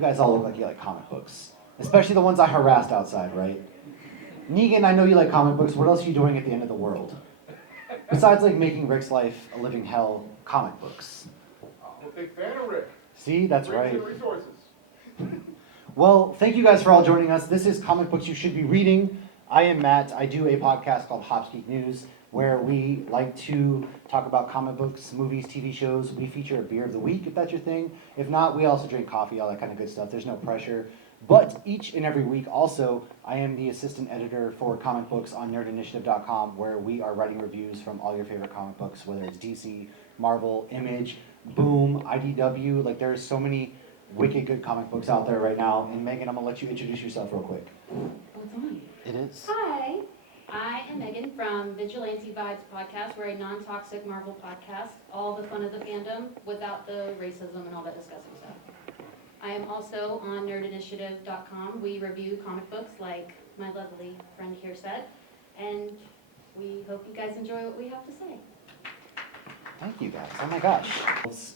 you guys all look like you like comic books, especially the ones I harassed outside, right? Negan, I know you like comic books. What else are you doing at the end of the world? Besides like making Rick's life a living hell, comic books. I'm a big fan of Rick. See, that's Rick's right. and resources. Well, thank you guys for all joining us. This is Comic Books You Should Be Reading. I am Matt. I do a podcast called Hopsgeeknews, where we like to talk about comic books, movies, TV shows. We feature a beer of the week, if that's your thing. If not, we also drink coffee, all that kind of good stuff. There's no pressure. But each and every week, also, I am the assistant editor for comic books on nerdinitiative.com, where we are writing reviews from all your favorite comic books, whether it's DC, Marvel, Image, Boom, IDW. Like, there's so many wicked good comic books out there right now. And Megan, I'm going to let you introduce yourself real quick. What's on? It is. Hi, I am Megan from Vigilante Vibes podcast. We're a non-toxic Marvel podcast. All the fun of the fandom without the racism and all that disgusting stuff. I am also on nerdinitiative.com. We review comic books like my lovely friend here said. And we hope you guys enjoy what we have to say. Thank you guys. Oh my gosh.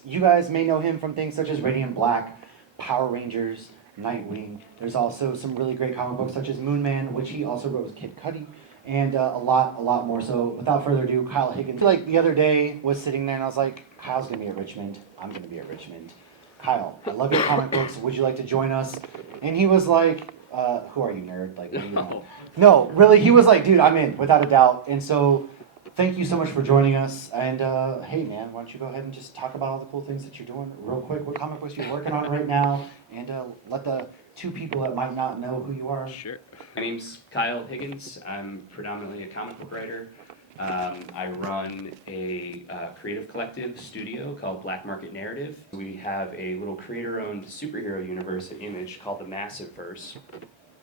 You guys may know him from things such as Radiant Black, Power Rangers, Nightwing. There's also some really great comic books such as Moon Man, which he also wrote with Kid Cudi, and a lot more. So without further ado, Kyle Higgins. Like the other day was sitting there and I was like, Kyle's gonna be at Richmond. I'm gonna be at Richmond. Kyle, I love your comic books. Would you like to join us? And he was like, who are you, nerd? Like, what do you want? No, really, he was like, dude, I'm in, without a doubt. And so thank you so much for joining us. And hey, man, why don't you go ahead and just talk about all the cool things that you're doing real quick. What comic books you're working on right now? And let the two people that might not know who you are. Sure. My name's Kyle Higgins. I'm predominantly a comic book writer. I run a creative collective studio called Black Market Narrative. We have a little creator-owned superhero universe at Image called the Massiveverse.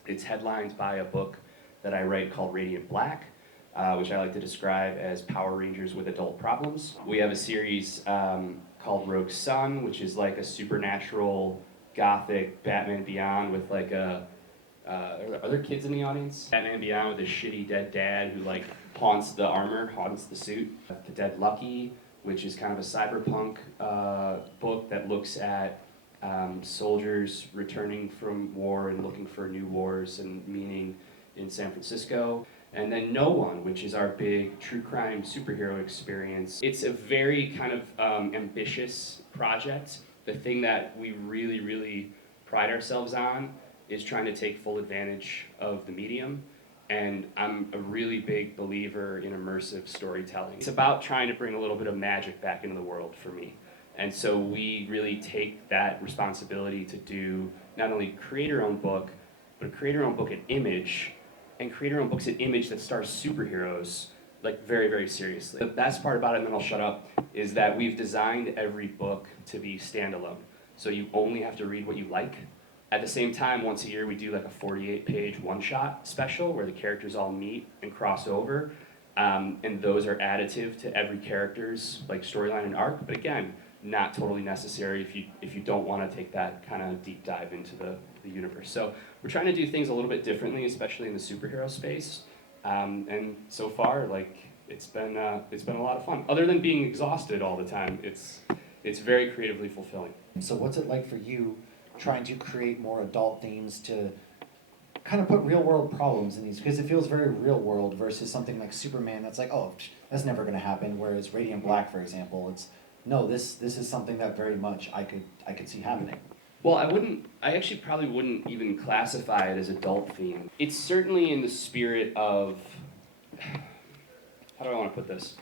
It's headlined by a book that I write called Radiant Black, which I like to describe as Power Rangers with adult problems. We have a series called Rogue Sun, which is like a supernatural, gothic Batman Beyond with like a... are there kids in the audience? Batman Beyond with a shitty dead dad who like haunts the armor, haunts the suit. The Dead Lucky, which is kind of a cyberpunk book that looks at soldiers returning from war and looking for new wars and meaning in San Francisco. And then No One, which is our big true crime superhero experience. It's a very kind of ambitious project. The thing that we really pride ourselves on is trying to take full advantage of the medium. And I'm a really big believer in immersive storytelling. It's about trying to bring a little bit of magic back into the world for me. And so we really take that responsibility to do not only create our own book, but create our own book at Image, and create our own books at Image that stars superheroes, like very seriously. The best part about it, and then I'll shut up, is that we've designed every book to be standalone. So you only have to read what you like. At the same time, once a year, we do like a 48-page one-shot special where the characters all meet and cross over, and those are additive to every character's like storyline and arc. But again, not totally necessary if you don't want to take that kind of deep dive into the universe. So we're trying to do things a little bit differently, especially in the superhero space. And so far, like it's been a lot of fun. Other than being exhausted all the time, it's very creatively fulfilling. So what's it like for you trying to create more adult themes to kind of put real world problems in these, because it feels very real world versus something like Superman that's like, oh, that's never going to happen, whereas Radiant Black, for example, it's no, this is something that very much I could see happening. Well, I actually probably wouldn't even classify it as adult theme. It's certainly in the spirit of, how do I want to put this?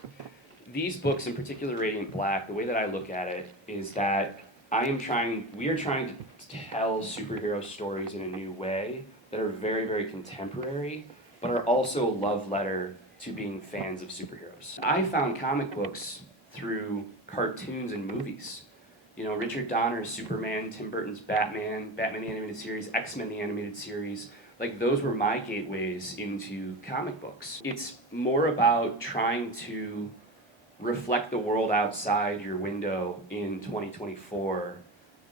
These books, in particular Radiant Black, the way that I look at it is that we are trying to tell superhero stories in a new way that are very contemporary, but are also a love letter to being fans of superheroes. I found comic books through cartoons and movies. You know, Richard Donner's Superman, Tim Burton's Batman the Animated Series, X-Men the Animated Series, like those were my gateways into comic books. It's more about trying to reflect the world outside your window in 2024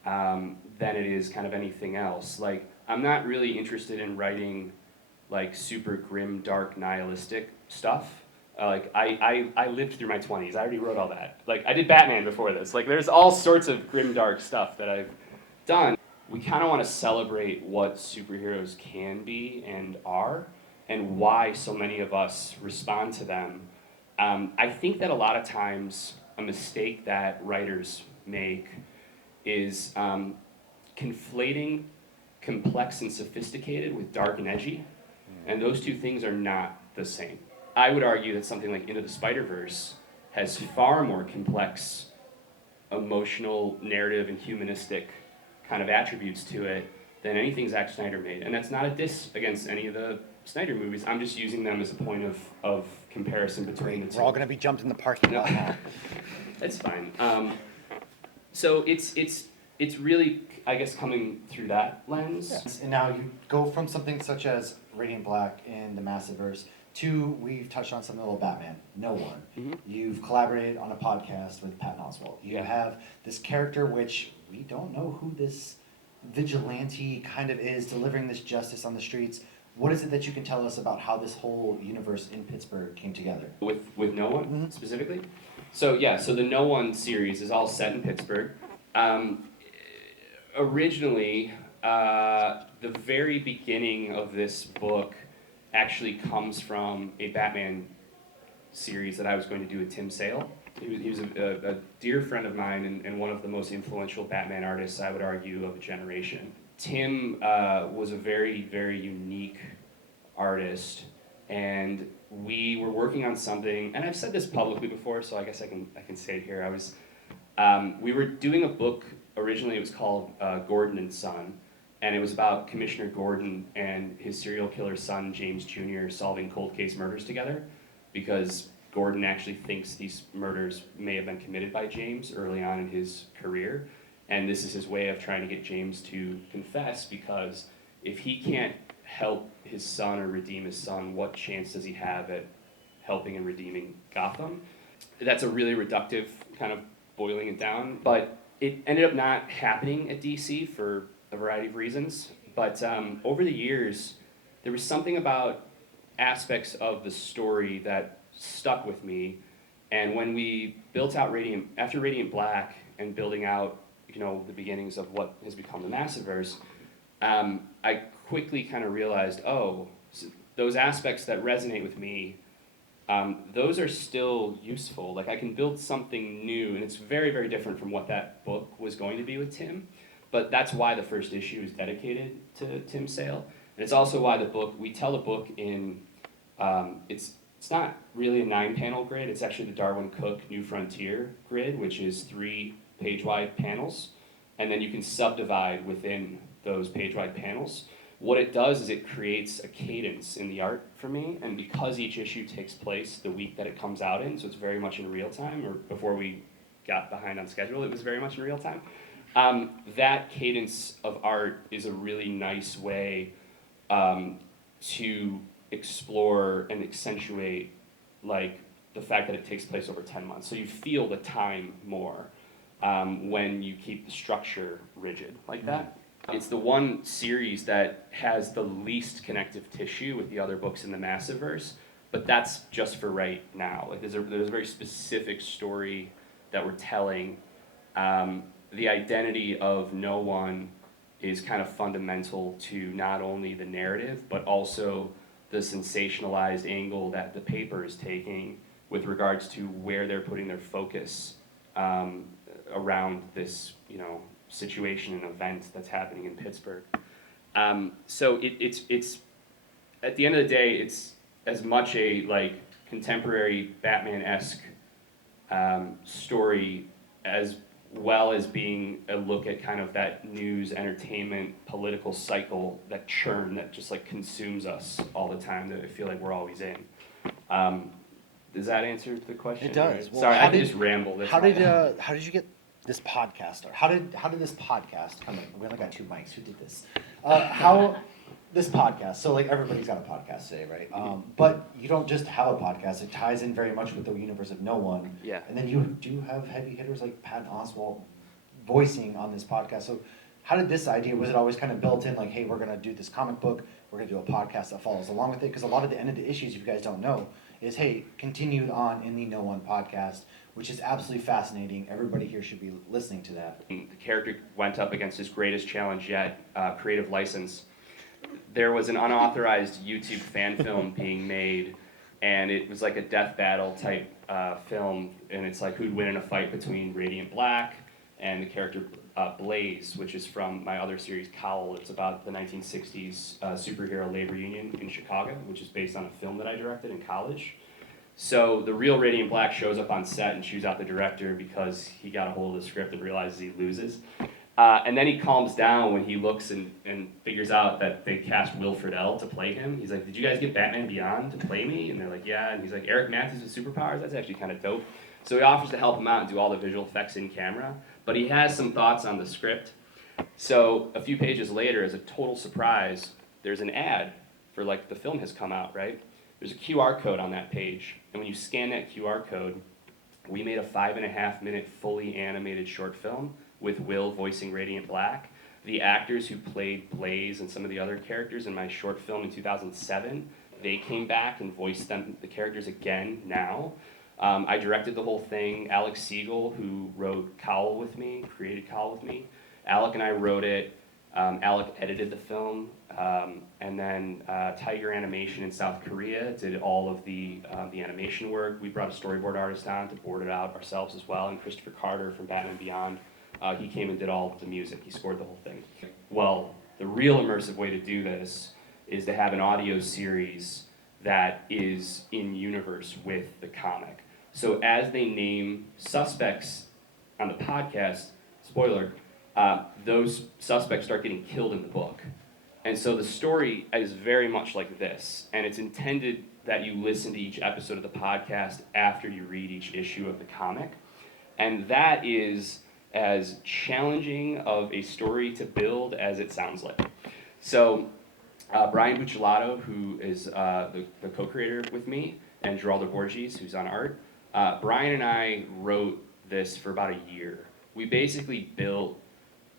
than it is kind of anything else. Like, I'm not really interested in writing like super grim, dark, nihilistic stuff. I lived through my 20s. I already wrote all that. Like, I did Batman before this. Like, there's all sorts of grim, dark stuff that I've done. we kind of want to celebrate what superheroes can be and are, and why so many of us respond to them. I think that a lot of times a mistake that writers make is conflating complex and sophisticated with dark and edgy, and those two things are not the same. I would argue that something like Into the Spider-Verse has far more complex emotional, narrative, and humanistic kind of attributes to it than anything Zack Snyder made. And that's not a diss against any of the Snyder movies. I'm just using them as a point of comparison between the two. We're all going to be jumped in the parking lot now. That's fine. So it's really, I guess, coming through that lens. Yeah. And now you go from something such as Radiant Black in the Massiverse to, we've touched on something a little Batman, No One. Mm-hmm. You've collaborated on a podcast with Patton Oswalt. You have this character which we don't know who this vigilante kind of is, delivering this justice on the streets. What is it that you can tell us about how this whole universe in Pittsburgh came together? With No One, Mm-hmm. specifically? So the No One series is all set in Pittsburgh. Originally, the very beginning of this book actually comes from a Batman series that I was going to do with Tim Sale. He was a dear friend of mine and one of the most influential Batman artists, I would argue, of a generation. Tim was a very, very unique artist, and we were working on something, and I've said this publicly before, so I guess I can say it here. We were doing a book. Originally, it was called Gordon and Son, and it was about Commissioner Gordon and his serial killer son, James Jr., solving cold case murders together, because Gordon actually thinks these murders may have been committed by James early on in his career, and this is his way of trying to get James to confess, because if he can't help his son or redeem his son, what chance does he have at helping and redeeming Gotham? That's a really reductive kind of boiling it down, but it ended up not happening at DC for a variety of reasons. But over the years, there was something about aspects of the story that stuck with me. And when we built out after Radiant Black and building out, the beginnings of what has become the Massiverse, I quickly kind of realized, those aspects that resonate with me, those are still useful. Like, I can build something new, and it's very, very different from what that book was going to be with Tim. But that's why the first issue is dedicated to Tim Sale. And it's also why we tell the book in, it's not really a 9-panel grid, it's actually the Darwin Cook New Frontier grid, which is 3 page-wide panels, and then you can subdivide within those page-wide panels. What it does is it creates a cadence in the art for me, and because each issue takes place the week that it comes out in, so it's very much in real time, or before we got behind on schedule, it was very much in real time. That cadence of art is a really nice way to explore and accentuate, like, the fact that it takes place over 10 months. So you feel the time more when you keep the structure rigid like that. It's the one series that has the least connective tissue with the other books in the Massiverse, but that's just for right now. Like, there's a very specific story that we're telling. The identity of No One is kind of fundamental to not only the narrative, but also the sensationalized angle that the paper is taking with regards to where they're putting their focus around this, situation and event that's happening in Pittsburgh. So it's at the end of the day, it's as much a contemporary Batman-esque story as well as being a look at kind of that news, entertainment, political cycle, that churn that just consumes us all the time, that I feel like we're always in. Does that answer the question? It does. Well, sorry, I can just ramble. How did you get this podcast started? How did this podcast come in? We only got 2 mics. Who did this? How this podcast? So everybody's got a podcast today, right? But you don't just have a podcast. It ties in very much with the universe of No One. Yeah. And then you do have heavy hitters like Patton Oswalt voicing on this podcast. So how did this idea? Was it always kind of built in? Hey, we're gonna do this comic book. We're gonna do a podcast that follows along with it. Because a lot of the end of the issues, if you guys don't know, is, hey, continued on in the No One podcast, which is absolutely fascinating. Everybody here should be listening to that. The character went up against his greatest challenge yet, creative license. There was an unauthorized YouTube fan film being made, and it was like a death battle type film, and it's like who'd win in a fight between Radiant Black and the character Blaze, which is from my other series, Cowl. It's about the 1960s superhero labor union in Chicago, which is based on a film that I directed in college. So the real Radiant Black shows up on set and chews out the director because he got a hold of the script and realizes he loses. And then he calms down when he looks and figures out that they cast Will Friedle to play him. He's like, did you guys get Batman Beyond to play me? And they're like, yeah. And he's like, Eric Matthews with superpowers? That's actually kind of dope. So he offers to help him out and do all the visual effects in camera. But he has some thoughts on the script. So a few pages later, as a total surprise, there's an ad for like the film has come out, right? There's a QR code on that page. And when you scan that QR code, we made a 5.5-minute fully animated short film with Will voicing Radiant Black. The actors who played Blaze and some of the other characters in my short film in 2007, they came back and voiced the characters again now. I directed the whole thing. Alex Siegel, who wrote Cowl with me, created Cowl with me. Alec and I wrote it. Alec edited the film. And then Tiger Animation in South Korea did all of the animation work. We brought a storyboard artist on to board it out ourselves as well, and Christopher Carter from Batman Beyond. He came and did all of the music. He scored the whole thing. Well, the real immersive way to do this is to have an audio series that is in universe with the comic. So as they name suspects on the podcast, spoiler, those suspects start getting killed in the book. And so the story is very much like this, and it's intended that you listen to each episode of the podcast after you read each issue of the comic. And that is as challenging of a story to build as it sounds like. So Brian Buccellato, who is the co-creator with me, and Jerald Borges, who's on art, Brian and I wrote this for about a year. We basically built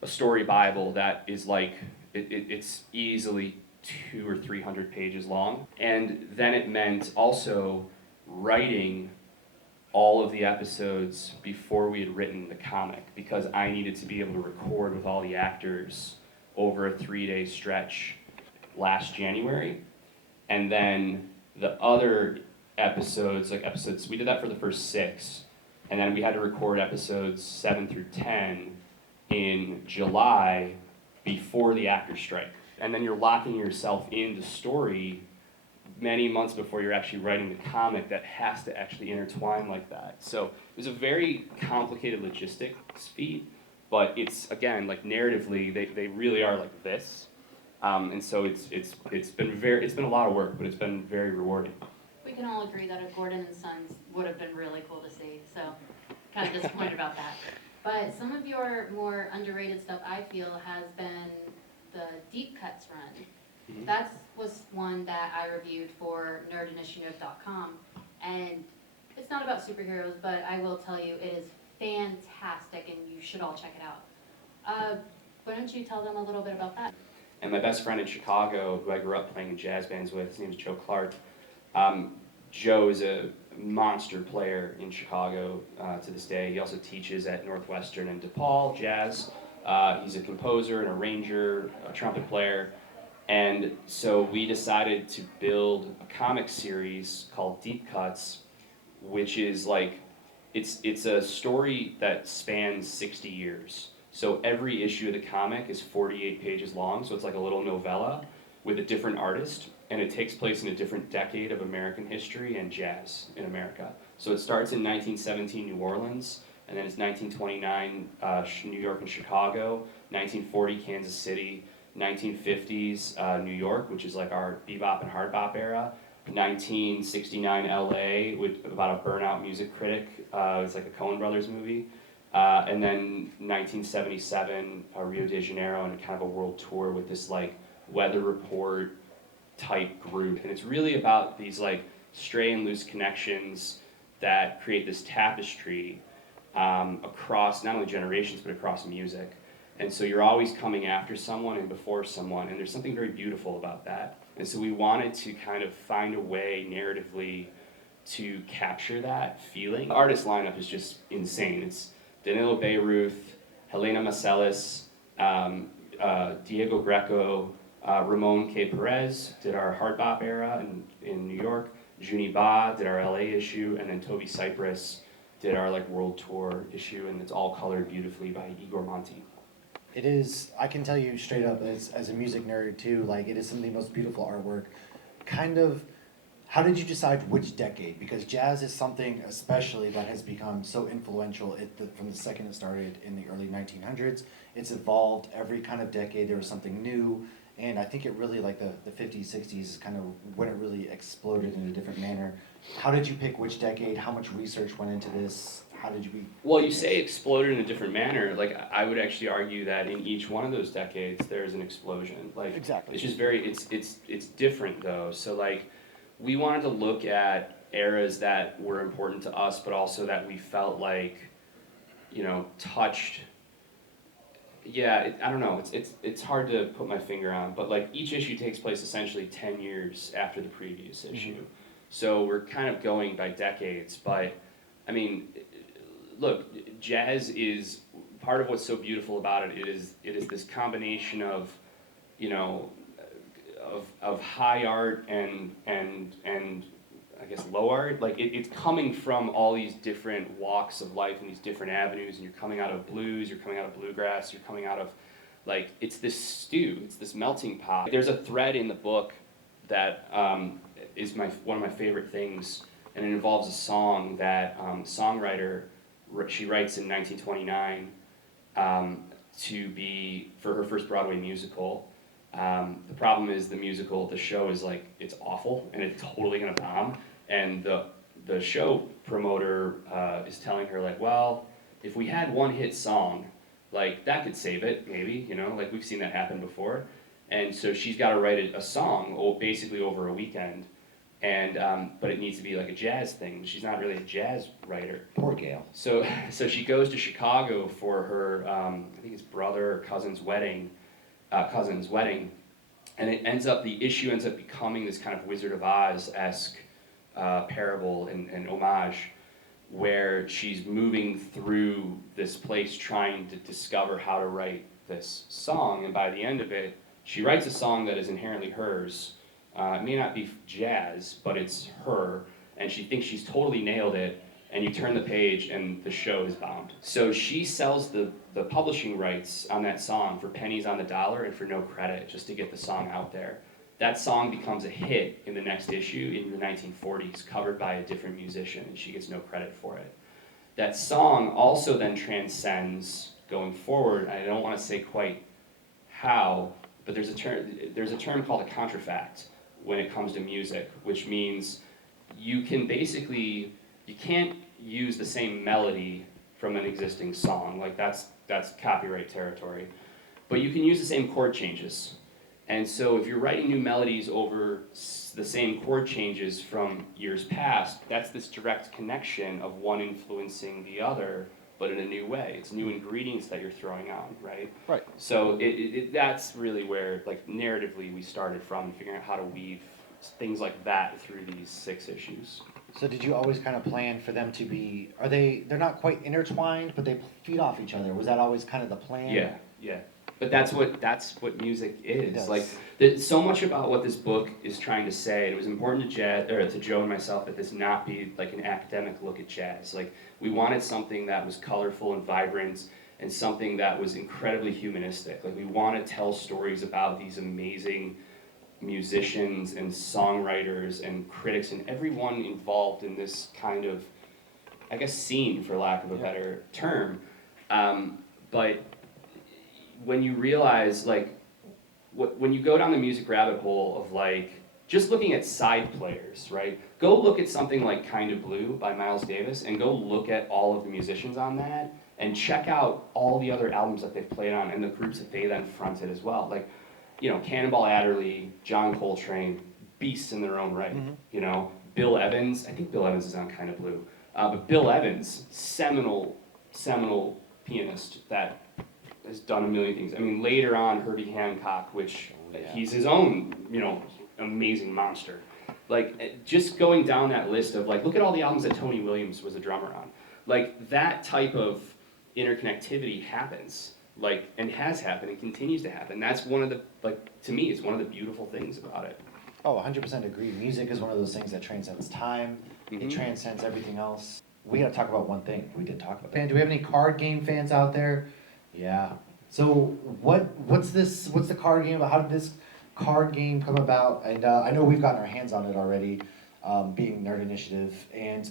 a story Bible that is like, it's easily 200 or 300 pages long. And then it meant also writing all of the episodes before we had written the comic, because I needed to be able to record with all the actors over a 3-day stretch last January. And then the other episodes, we did that for the first 6, and then we had to record episodes 7 through 10 in July before the actor strike. And then you're locking yourself into story many months before you're actually writing the comic that has to actually intertwine like that. So it was a very complicated logistics feat, but it's, again, like narratively, they really are like this. And so it's been a lot of work, but it's been very rewarding. We can all agree that a Gordon and Sons would have been really cool to see, so kind of disappointed about that. But some of your more underrated stuff, I feel, has been the Deepp Cuts run. Mm-hmm. That was one that I reviewed for nerdinitiative.com, and it's not about superheroes, but I will tell you it is fantastic, and you should all check it out. Why don't you tell them a little bit about that? And my best friend in Chicago, who I grew up playing in jazz bands with, his name is Joe Clark. Joe is a monster player in Chicago to this day. He also teaches at Northwestern and DePaul jazz. He's a composer, an arranger, a trumpet player. And so we decided to build a comic series called Deepp Cuts, which is like, it's a story that spans 60 years. So every issue of the comic is 48 pages long, so it's like a little novella with a different artist, and it takes place in a different decade of American history and jazz in America. So it starts in 1917 New Orleans, and then it's 1929 New York and Chicago, 1940 Kansas City, 1950s New York, which is like our bebop and hard bop era, 1969 LA, with about a burnout music critic, it's like a Coen Brothers movie, and then 1977 Rio de Janeiro, and kind of a world tour with this like weather report type group. And it's really about these like stray and loose connections that create this tapestry across not only generations but across music. And so you're always coming after someone and before someone, and there's something very beautiful about that. And so we wanted to kind of find a way narratively to capture that feeling. The artist lineup is just insane. It's Danilo Beirut, Helena Macelis, Diego Greco, Ramon K. Perez did our hard bop era in New York. Juni Ba did our LA issue, and then Toby Cypress did our like world tour issue, and it's all colored beautifully by Igor Monti. It is, I can tell you straight up, as a music nerd too, like it is some of the most beautiful artwork. Kind of, how did you decide which decade? Because jazz is something especially that has become so influential from the second it started in the early 1900s. It's evolved every kind of decade, there was something new. And I think it really, like the 50s, 60s is kind of when it really exploded in a different manner. How did you pick which decade? How much research went into this? How did you be? Well, you say exploded in a different manner. Like, I would actually argue that in each one of those decades, there's an explosion. Like, Exactly. it's just very, it's different though. So like, we wanted to look at eras that were important to us, but also that we felt like, you know, touched. Yeah, I don't know. It's hard to put my finger on, but like each issue takes place essentially 10 years after the previous issue. Mm-hmm. So we're kind of going by decades, but I mean, look, jazz is part of what's so beautiful about it. It is this combination of, you know, of high art and I guess low art. Like it's coming from all these different walks of life and these different avenues, and you're coming out of blues, you're coming out of bluegrass, you're coming out of, like, it's this stew, it's this melting pot. There's a thread in the book that is one of my favorite things, and it involves a song that songwriter, she writes in 1929 to be for her first Broadway musical. The problem is the show is like, it's awful and it's totally gonna bomb. And the show promoter is telling her like, well, if we had one hit song, like that could save it, maybe, you know, like we've seen that happen before. And so she's got to write a song basically over a weekend, and but it needs to be like a jazz thing. She's not really a jazz writer. Poor Gail. So she goes to Chicago for her, I think it's brother or cousin's wedding, and the issue ends up becoming this kind of Wizard of Oz-esque parable and homage, where she's moving through this place trying to discover how to write this song, and by the end of it, she writes a song that is inherently hers. It may not be jazz, but it's her, and she thinks she's totally nailed it, and you turn the page and the show is bombed. So she sells the publishing rights on that song for pennies on the dollar and for no credit, just to get the song out there. That song becomes a hit in the next issue in the 1940s, covered by a different musician, and she gets no credit for it. That song also then transcends going forward. I don't want to say quite how, but there's a term called a contrafact when it comes to music, which means you can't use the same melody from an existing song. Like that's copyright territory. But you can use the same chord changes. And so if you're writing new melodies over the same chord changes from years past, that's this direct connection of one influencing the other, but in a new way. It's new ingredients that you're throwing on, right? Right. So that's really where, like, narratively we started from, figuring out how to weave things like that through these 6 issues. So did you always kind of plan for them to be, they're not quite intertwined, but they feed off each other? Was that always kind of the plan? Yeah. But that's what music is. Yes. Like, so much about what this book is trying to say, and it was important to Joe and myself that this not be like an academic look at jazz. Like, we wanted something that was colorful and vibrant, and something that was incredibly humanistic. Like, we want to tell stories about these amazing musicians and songwriters and critics and everyone involved in this kind of, I guess, scene, for lack of a better term. But when you realize, like, when you go down the music rabbit hole of, like, just looking at side players, right? Go look at something like Kind of Blue by Miles Davis, and go look at all of the musicians on that, and check out all the other albums that they've played on and the groups that they then fronted as well. Like, you know, Cannonball Adderley, John Coltrane, beasts in their own right. Mm-hmm. You know, Bill Evans, I think Bill Evans is on Kind of Blue, but Bill Evans, seminal pianist that has done a million things. I mean, later on, Herbie Hancock, which he's his own, you know, amazing monster. Like, just going down that list of, like, look at all the albums that Tony Williams was a drummer on. Like, that type of interconnectivity happens, like, and has happened and continues to happen. That's one of the, like, to me, it's one of the beautiful things about it. Oh, 100% agree. Music is one of those things that transcends time. It Mhm. transcends everything else. We gotta talk about one thing. We did talk about that. Do we have any card game fans out there? Yeah. So what's the card game about? How did this card game come about? And I know we've gotten our hands on it already, being Nerd Initiative. And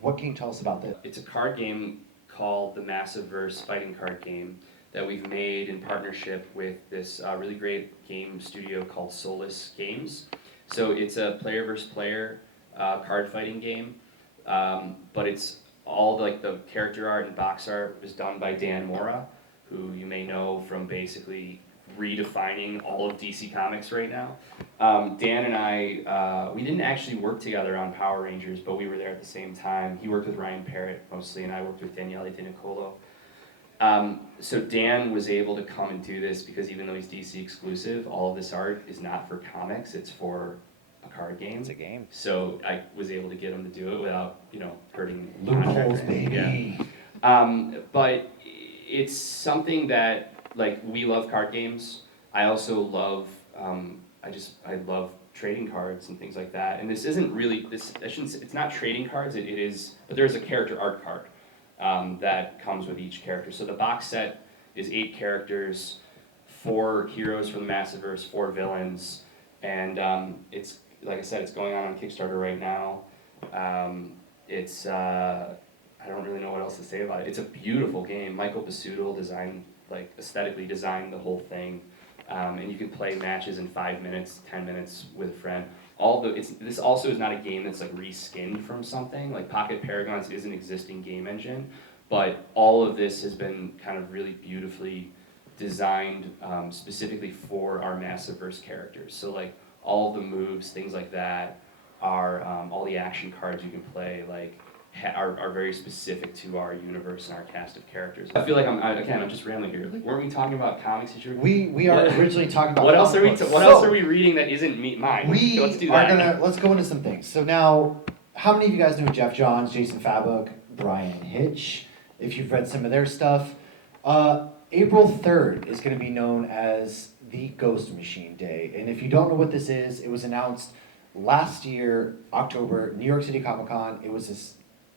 what can you tell us about this? It's a card game called the Massiveverse fighting card game that we've made in partnership with this really great game studio called Solus Games. So it's a player versus player card fighting game, but it's all like the character art and box art was done by Dan Mora, who you may know from basically redefining all of DC Comics right now. Dan and I, we didn't actually work together on Power Rangers, but we were there at the same time. He worked with Ryan Parrott mostly, and I worked with Daniele Di Nicolo. So Dan was able to come and do this because even though he's DC exclusive, all of this art is not for comics, it's for a card game. It's a game. So I was able to get him to do it without, hurting Loopholes, contract. baby. Yeah. But it's something that, like, we love card games. I also love, I love trading cards and things like that. And this isn't really, it's not trading cards, it is, but there's a character art card that comes with each character. So the box set is 8 characters, 4 heroes from the Massiveverse, 4 villains, and it's, like I said, it's going on Kickstarter right now. I don't really know what else to say about it. It's a beautiful game. Michael Basuto aesthetically designed the whole thing, and you can play matches in 5 minutes, 10 minutes with a friend. This also is not a game that's like reskinned from something. Like Pocket Paragons is an existing game engine, but all of this has been kind of really beautifully designed specifically for our Massiveverse characters. So like all of the moves, things like that, are all the action cards you can play, like are very specific to our universe and our cast of characters. I feel like I'm just rambling here. Like, weren't we talking about comics this year? We are originally talking about What else are we? comic books. What else are we reading that isn't mine? We Let's do are that. let's go into some things. So now, how many of you guys know Jeff Johns, Jason Fabok, Brian Hitch? If you've read some of their stuff, April 3rd is going to be known as the Ghost Machine Day. And if you don't know what this is, it was announced last year, October, New York City Comic Con. It was this,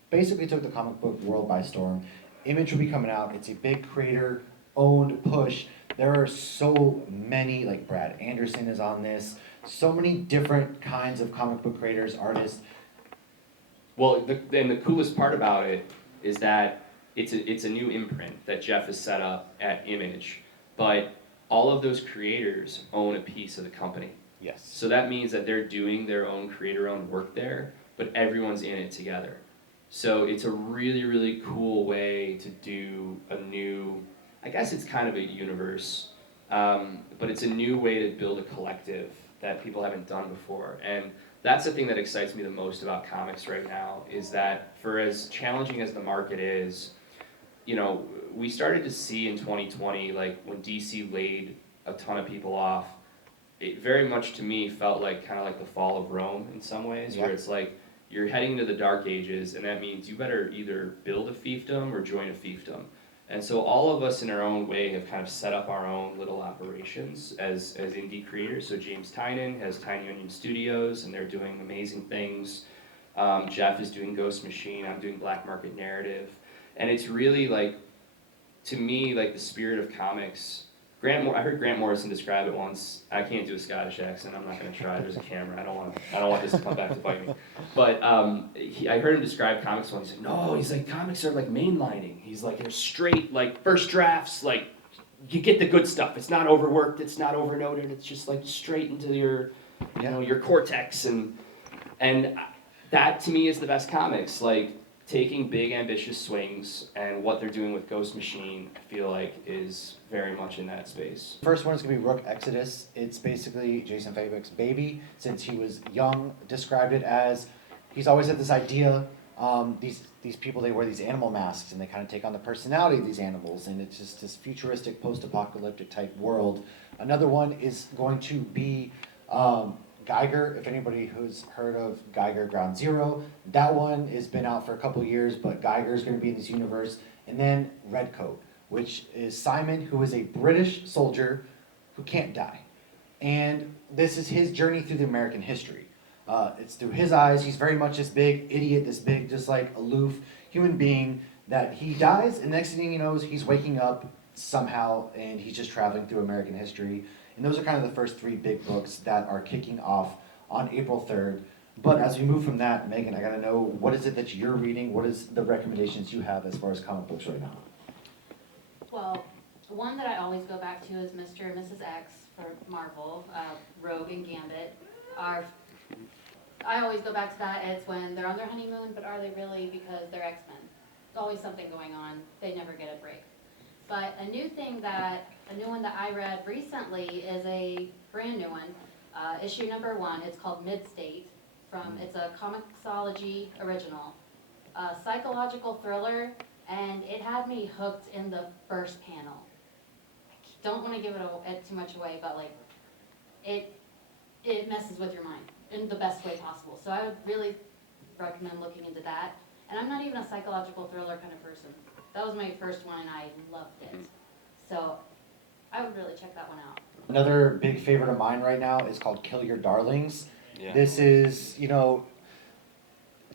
basically took the comic book world by storm. Image will be coming out. It's a big creator-owned push. There are so many, like Brad Anderson is on this, so many different kinds of comic book creators, artists. Well, the coolest part about it is that it's a new imprint that Jeff has set up at Image, but all of those creators own a piece of the company. Yes. So that means that they're doing their own creator-owned work there, but everyone's in it together. So it's a really, really cool way to do a new, I guess it's kind of a universe, but it's a new way to build a collective that people haven't done before. And that's the thing that excites me the most about comics right now, is that for as challenging as the market is, we started to see in 2020, like when DC laid a ton of people off, it very much to me felt like kind of like the fall of Rome in some ways, where it's like, you're heading into the dark ages, and that means you better either build a fiefdom or join a fiefdom. And so all of us in our own way have kind of set up our own little operations as indie creators. So James Tynan has Tiny Onion Studios, and they're doing amazing things. Jeff is doing Ghost Machine, I'm doing Black Market Narrative. And it's really like, to me, like the spirit of comics. I heard Grant Morrison describe it once. I can't do a Scottish accent. I'm not going to try. There's a camera. I don't want this to come back to bite me. But I heard him describe comics once. He's like, no, he's like, comics are like mainlining. He's like, they're straight, like first drafts. Like, you get the good stuff. It's not overworked. It's not overnoted. It's just like straight into your, your cortex. And that to me is the best comics. Like, taking big ambitious swings, and what they're doing with Ghost Machine, I feel like is very much in that space. First one is going to be Rook Exodus. It's basically Jason Fabok's baby. Since he was young, described it as, he's always had this idea, these people, they wear these animal masks and they kind of take on the personality of these animals, and it's just this futuristic post-apocalyptic type world. Another one is going to be Geiger, if anybody who's heard of Geiger Ground Zero, that one has been out for a couple years, but Geiger's going to be in this universe. And then Redcoat, which is Simon, who is a British soldier who can't die. And this is his journey through the American history. It's through his eyes. He's very much this big idiot, this big, just like aloof human being that he dies, and next thing he knows, he's waking up somehow, and he's just traveling through American history. And those are kind of the first 3 big books that are kicking off on April 3rd. But as we move from that, Megan, I gotta know, what is it that you're reading? What is the recommendations you have as far as comic books right now? Well, one that I always go back to is Mr. and Mrs. X for Marvel, Rogue and Gambit. I always go back to that. It's when they're on their honeymoon, but are they really, because they're X-Men? There's always something going on. They never get a break. But a new one that I read recently is a brand new one, issue number 1. It's called Mid-State. It's a Comixology original, a psychological thriller, and it had me hooked in the first panel. I don't want to give it too much away, but like it messes with your mind in the best way possible. So I would really recommend looking into that. And I'm not even a psychological thriller kind of person. That was my first one, and I loved it. So I would really check that one out. Another big favorite of mine right now is called Kill Your Darlings. Yeah. This is,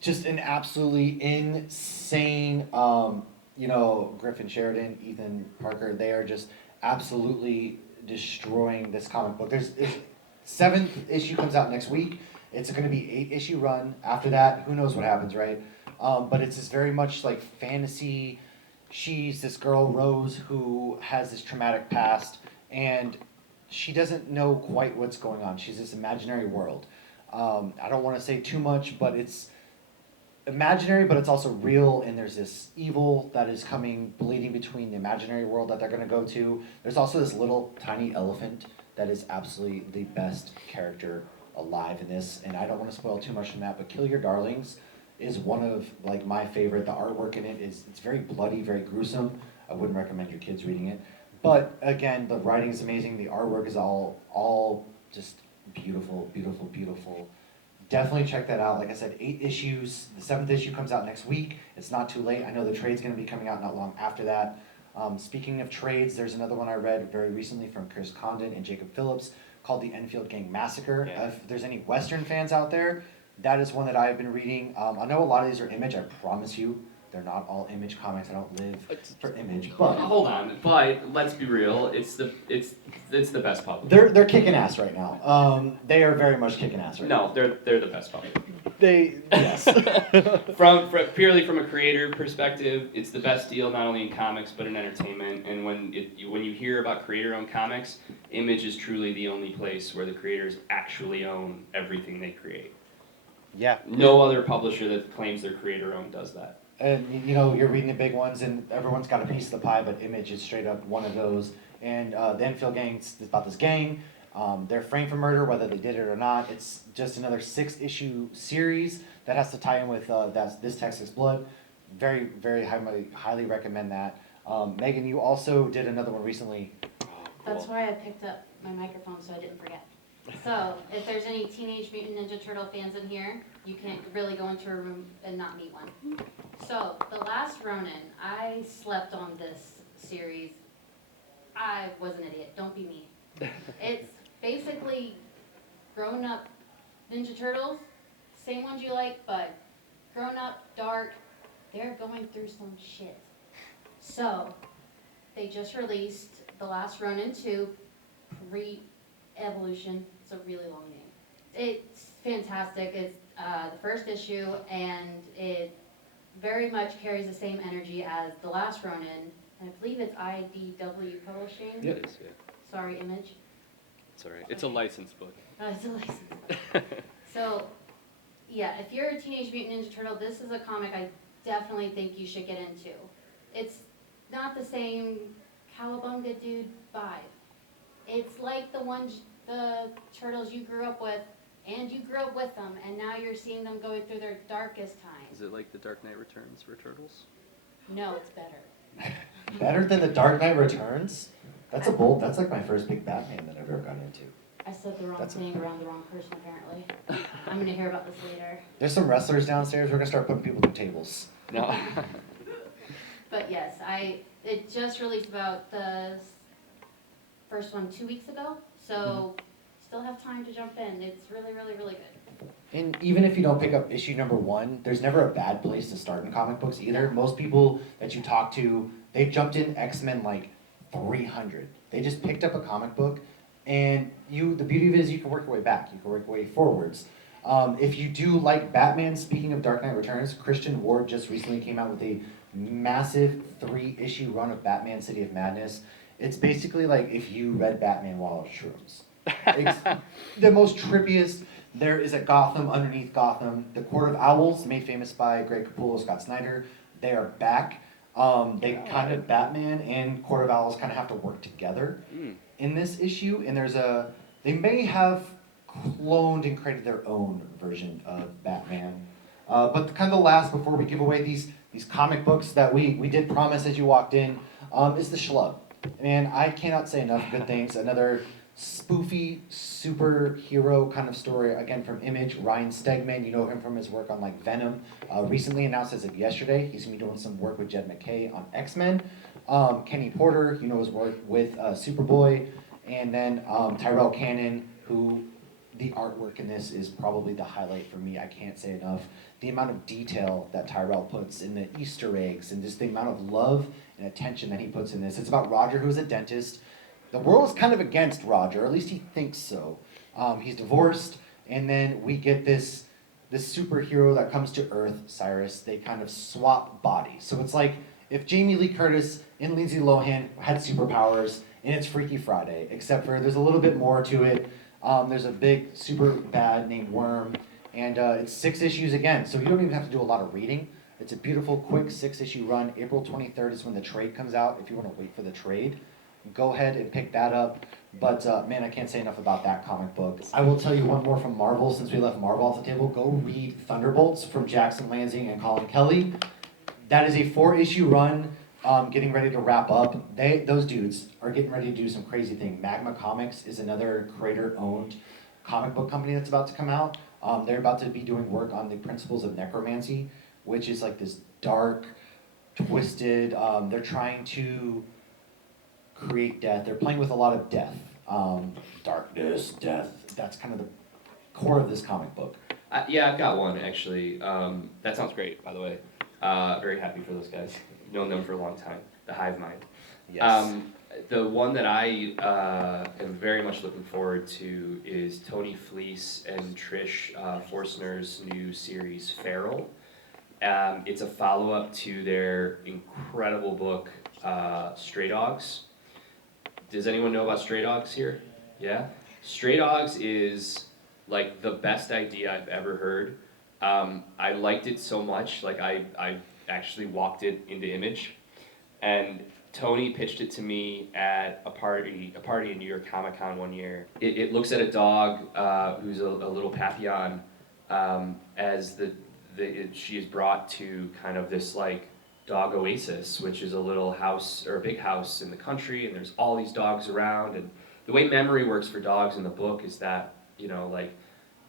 just an absolutely insane, Griffin Sheridan, Ethan Parker, they are just absolutely destroying this comic book. There's 7th issue comes out next week. It's going to be 8-issue run. After that, who knows what happens, right? But it's this very much like fantasy. She's this girl, Rose, who has this traumatic past, and she doesn't know quite what's going on. She's this imaginary world. I don't want to say too much, but it's imaginary, but it's also real, and there's this evil that is coming, bleeding between the imaginary world that they're going to go to. There's also this little tiny elephant that is absolutely the best character alive in this, and I don't want to spoil too much from that, but Kill Your Darlings is one of like my favorite. The artwork in it's very bloody, very gruesome. I wouldn't recommend your kids reading it, but again, the writing is amazing. The artwork is all just beautiful, beautiful, beautiful. Definitely check that out. Like I said, 8 issues. The 7th issue comes out next week. It's not too late. I know the trade's going to be coming out not long after that. Speaking of trades, there's another one I read very recently from Chris Condon and Jacob Phillips called The Enfield Gang Massacre. Yeah. If there's any Western fans out there, that is one that I've been reading. I know a lot of these are Image. I promise you, they're not all Image comics. I don't live for Image, but Hold on, but let's be real. It's the best publisher. they're kicking ass right now. They are very much kicking ass right now. No, they're the best publisher. Yes. From purely from a creator perspective, it's the best deal not only in comics but in entertainment. And when you hear about creator-owned comics, Image is truly the only place where the creators actually own everything they create. Yeah. No other publisher that claims they're creator-owned does that. And you're reading the big ones, and everyone's got a piece of the pie, but Image is straight up one of those. And the Enfield Gang is about this gang. They're framed for murder, whether they did it or not. It's just another 6-issue series that has to tie in with This Texas Blood. Very, very highly recommend that. Megan, you also did another one recently. That's why I picked up my microphone so I didn't forget. So, if there's any Teenage Mutant Ninja Turtle fans in here, you can't really go into a room and not meet one. So, The Last Ronin, I slept on this series. I was an idiot, don't be me. It's basically grown-up Ninja Turtles, same ones you like, but grown-up, dark, they're going through some shit. So, they just released The Last Ronin 2, Pre-Evolution. It's a really long name. It's fantastic. It's the first issue, and it very much carries the same energy as The Last Ronin. And I believe it's IDW Publishing. It is, yeah. Sorry, Image. It's all right. It's a licensed book. It's a license. So, yeah, if you're a Teenage Mutant Ninja Turtle, this is a comic I definitely think you should get into. It's not the same Cowabunga dude vibe. It's like the turtles you grew up with, and you grew up with them, and now you're seeing them going through their darkest times. Is it like The Dark Knight Returns for turtles? No, it's better. Better than The Dark Knight Returns? That's like my first big Batman that I've ever gotten into. I said the wrong That's- thing around the wrong person, apparently. I'm gonna hear about this later. There's some wrestlers downstairs. We're gonna start putting people through tables. No. But yes, it just released about the first one 2 weeks ago, so still have time to jump in. It's really, really, really good. And even if you don't pick up issue number 1, there's never a bad place to start in comic books either. Most people that you talk to, they jumped in X-Men like 300. They just picked up a comic book, and the beauty of it is you can work your way back. You can work your way forwards. If you do like Batman, speaking of Dark Knight Returns, Christian Ward just recently came out with a massive 3-issue run of Batman City of Madness. It's basically like if you read Batman while on shrooms. It's the most trippiest. There is a Gotham underneath Gotham. The Court of Owls, made famous by Greg Capullo, Scott Snyder, they are back. Batman and Court of Owls kind of have to work together in this issue, and they may have cloned and created their own version of Batman. But kind of the last, before we give away these comic books that we did promise as you walked in, is the Schlub. And I cannot say enough good things. Another spoofy superhero kind of story, again from Image. Ryan Stegman, you know him from his work on like Venom. Recently announced as of yesterday, he's going to be doing some work with Jed McKay on X-Men. Kenny Porter, you know his work with Superboy. And then Tyrell Cannon, who the artwork in this is probably the highlight for me. I can't say enough. The amount of detail that Tyrell puts in the Easter eggs and just the amount of love and attention that he puts in this. It's about Roger, who's a dentist. The world is kind of against Roger, or at least he thinks so. He's divorced, and then we get this superhero that comes to Earth, Cyrus. They kind of swap bodies. So it's like if Jamie Lee Curtis and Lindsay Lohan had superpowers, and it's Freaky Friday, except for there's a little bit more to it. There's a big super bad named Worm, and it's 6 issues again, so you don't even have to do a lot of reading. It's a beautiful, quick 6-issue run. April 23rd is when the trade comes out, if you want to wait for the trade. Go ahead and pick that up. But man, I can't say enough about that comic book. I will tell you one more from Marvel, since we left Marvel off the table. Go read Thunderbolts from Jackson Lansing and Colin Kelly. That is a 4-issue run, getting ready to wrap up. Those dudes are getting ready to do some crazy thing. Magma Comics is another creator-owned comic book company that's about to come out. They're about to be doing work on the principles of necromancy, which is like this dark, twisted, they're trying to create death. They're playing with a lot of death. Darkness, death. That's kind of the core of this comic book. Yeah, I've got one actually. That sounds great, by the way. Very happy for those guys. Known them for a long time. The Hive Mind. Yes. The one that I am very much looking forward to is Tony Fleece and Trish Forstner's new series, Feral. It's a follow-up to their incredible book, Stray Dogs. Does anyone know about Stray Dogs here? Yeah? Stray Dogs is like the best idea I've ever heard. I liked it so much, like I actually walked it into Image. And Tony pitched it to me at a party in New York Comic Con one year. It looks at a dog who's a little Papillon as she is brought to kind of this like dog oasis, which is a little house or a big house in the country, and there's all these dogs around. And the way memory works for dogs in the book is that, you know, like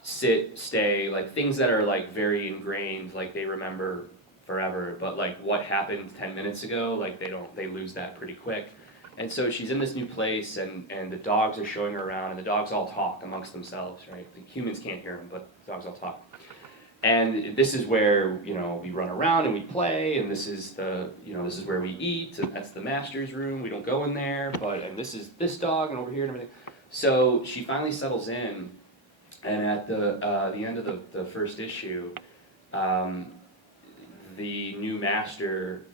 sit, stay, like things that are like very ingrained, like they remember forever, but like what happened 10 minutes ago, like they lose that pretty quick. And so she's in this new place, and the dogs are showing her around, and the dogs all talk amongst themselves, right? The humans can't hear them, but the dogs all talk. And this is where, you know, we run around and we play, and this is where we eat, and that's the master's room. We don't go in there, and this is this dog, and over here and everything. So she finally settles in, and at the end of the first issue, the new master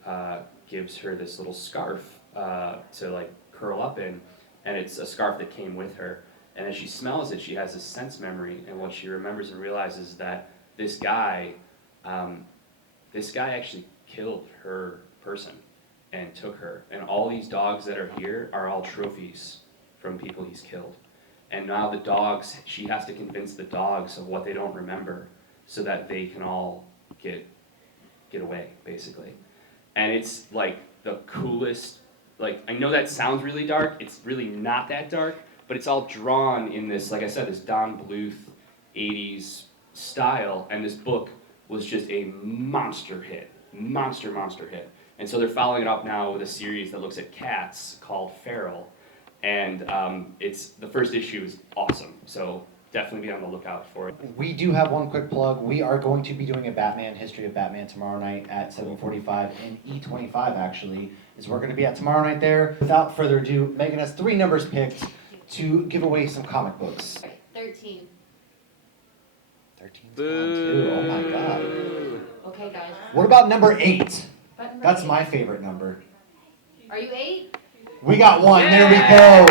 gives her this little scarf to like curl up in, and it's a scarf that came with her. And as she smells it, she has this sense memory, and what she remembers and realizes is that this guy actually killed her person and took her. And all these dogs that are here are all trophies from people he's killed. And now the dogs, she has to convince the dogs of what they don't remember so that they can all get away, basically. And it's like the coolest, like, I know that sounds really dark, it's really not that dark, but it's all drawn in this, like I said, this Don Bluth 80s style, and this book was just a monster hit. Monster hit. And so they're following it up now with a series that looks at cats called Feral, and the first issue is awesome, so definitely be on the lookout for it. We do have one quick plug. We are going to be doing a Batman History of Batman tomorrow night at 7:45 in E25 actually, is we're going to be at tomorrow night there. Without further ado, Megan has 3 numbers picked to give away some comic books. 13. 13's gone too. Oh my god. Okay, guys. What about number 8? But number That's 8. my favorite number. Are you 8? We got 1. There we go.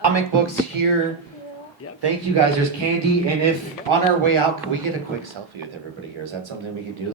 Comic books here. Thank you guys. There's candy, and if on our way out, can we get a quick selfie with everybody here? Is that something we could do?